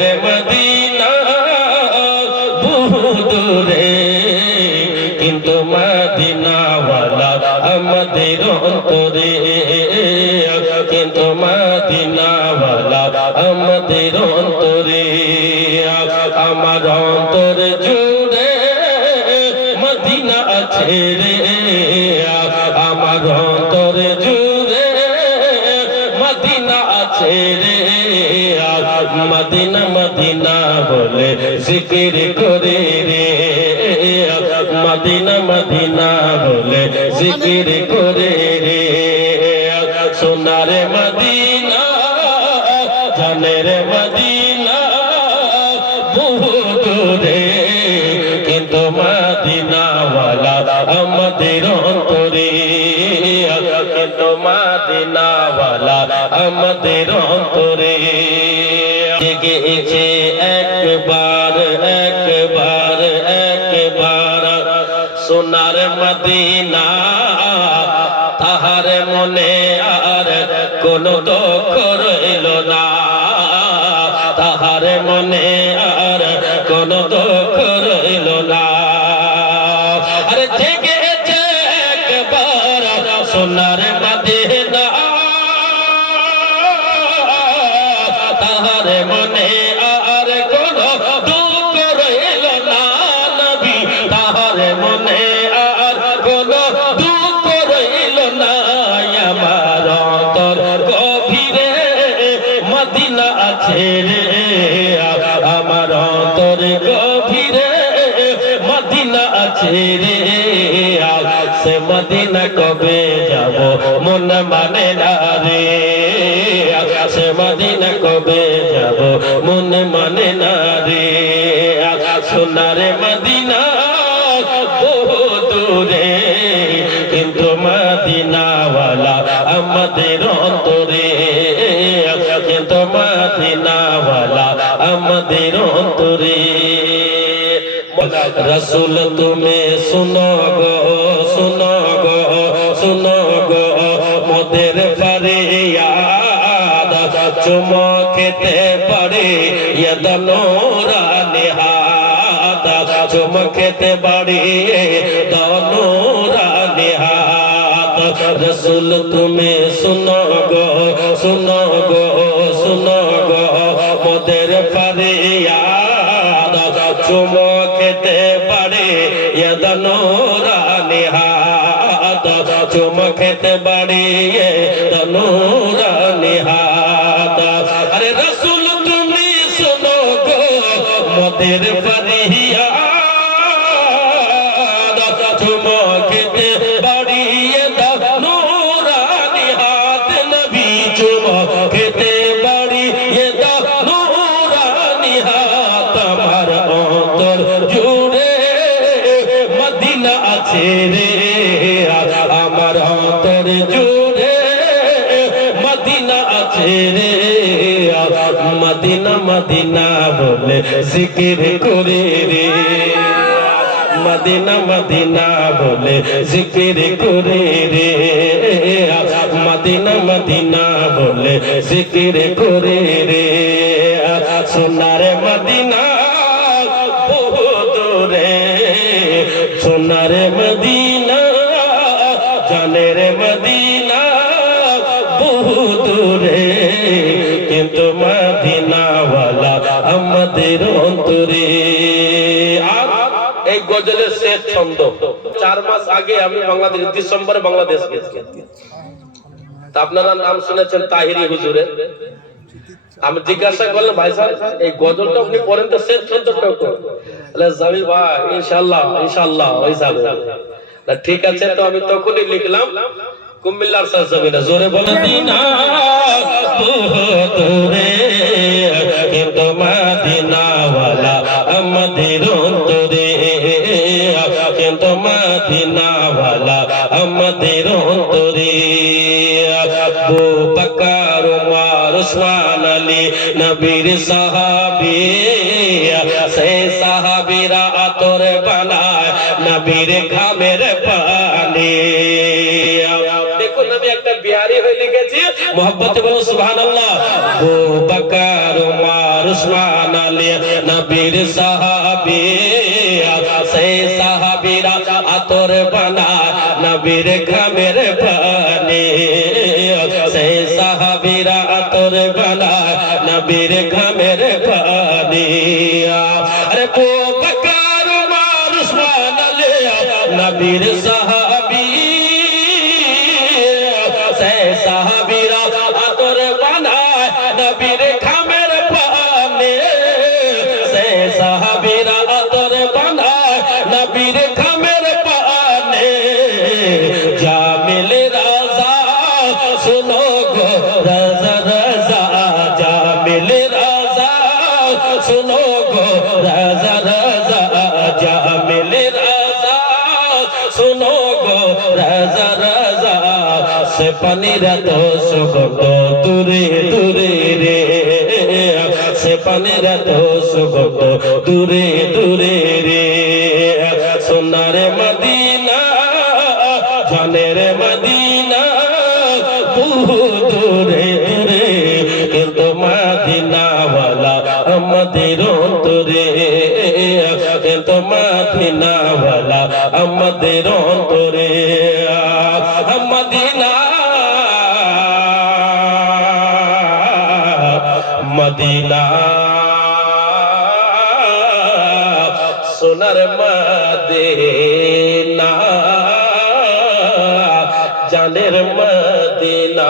রে মদিনা বহু দূরে, কিন্তু মদিনাওয়ালা আমাদের অন্তরে, কিন্তু মদিনাওয়ালা আমাদের অন্তরে। আমার অন্তর জুড়ে মদিনা আছে রে, আমার অন্তর জুড়ে মদিনা আছে রে। মদিনা মদিনা বলে জিকির করে রে, মদিনা মদিনা বলে জিকির করে রে। সোনার মদিনা জানের মদিনা বহু দূরে, কিন্তু মদিনাওয়ালা আমাদের অন্তরে, কিন্তু মদিনাওয়ালা আমাদের অন্তরে। জেগেছে একবার একবার একবার সোনার মদিনা, তাহার মনে আর কোন দুঃখ রইল না, তাহার মনে আর কোন দুঃখ রইল না। আরে জেগেছে একবার সোনার মদিনা, তাহার মনে আর কোন দুঃখ রইল না নবী, তাহার মনে আর কোন দুঃখ রইল না। আমার অন্তর গভীরে মদিনা আছে রে, আমার অন্তর গভীরে মদিনা আছে রে। সে মদিনা কবে যাব মন মানে না রে, সে মদিনা কবে যাব মন মানে না রে। সোনার মদিনা বহু দূরে, কিন্তু মদিনাওয়ালা আমাদের অন্তরে, কিন্তু মদিনাওয়ালা আমাদের অন্তরে। রসুল তুমি শুনো গো শুনো গো শুনো গো মোদের ফরিয়াদ, চুমো খেতে পারে দনুরানি হাত, চুমো খেতে পারে দনুরানি হাত। রসুল তুমি শুনো গো শুনো গো শুনো গো মোদের ফরিয়াদ, চুমো খেতে পারে দনুরানি হাত, চুমো খেতে পারে দনুরানি হাত। আরে রসুল তুমি শুনো গো মোদের ফরিয়াদ, চুমো খেতে পারে দনুরানি হাত, নবী চুমো খেতে পারে দনুরানি হাত। আমার অন্তর জুড়ে মদিনা আছে রে, আমার অন্তর জুড়ে মদিনা আছে রে। মদিনা মদিনা বলে জিকির করে রে, মদিনা মদিনা বলে জিকির করে রে, মদিনা মদিনা বলে জিকির করে রে। সোনার মদিনা বহু দূরে, সোনার মদিনা জানের মদিনা বহু দূরে, কিন্তু মদিনাওয়ালা আমাদের অন্তরে। আর এই গজলের শেষ ছন্দ 4 মাস আগে আমি বাংলাদেশ ডিসেম্বরে বাংলাদেশ গেছি, তা আপনারা নাম শুনেছেন তাহিরি হুজুরের। আমি জিজ্ঞাসা করলাম ভাই সাহেব এই গজলটা আপনি পড়েন তো শেষ ছন্দটা করুন, বলে জামিল ভাই ইনশাআল্লাহ ইনশাআল্লাহ হয়ে যাবে। ঠিক আছে, তো আমি তখনই লিখলাম কুমিল্লার সরজমিনে জোরে বলে মদিনা বহু দূরে, কিন্তু মদিনাওয়ালা আমাদের অন্তরে, কিন্তু মদিনাওয়ালা আমাদের অন্তরে। আবু বকর উমর উসমান আলী নবীর সাহাবী, সে সাহাবীরা আতর বানায় নবীর ঘামের পানি। দেখুন আমি একটা বিহারি হয়ে লিখেছি, মোহব্বতে বলো সুবহানাল্লাহ। আবু বকর উমর উসমান আলী নবীর সাহাবী সেই সাহাবীরা আতর বানায় নবীর ঘামের পানি সেই সাহাবীরা আতর বানায় নবীর ঘামের পানি আরে আবু বকর উমর উসমান আলী নবীর সাহাবী সেই সাহাবীরা আতর বানায় নবীর ঘামের পানি সেই সাহাবীরা আতর বানায় নবীর ঘামের পানি জামিল রাজা सुनो गो रजा रजा जामिल राजा सुनो गो रजा रजा जामिल राजा सुनो गो रजा रजा से पनीरा तो सुगो दूरे दूरे रे से पनीरा तो सुगो दूरे दूरे रे सोनारे मदीना जाने रे मदीना দূরে দূরে কিন্তু মদিনাওয়ালা আমাদের অন্তরে কিন্তু মদিনাওয়ালা আমাদের অন্তরে মদিনা মদিনা সোনার মদিনা জানের মদিনা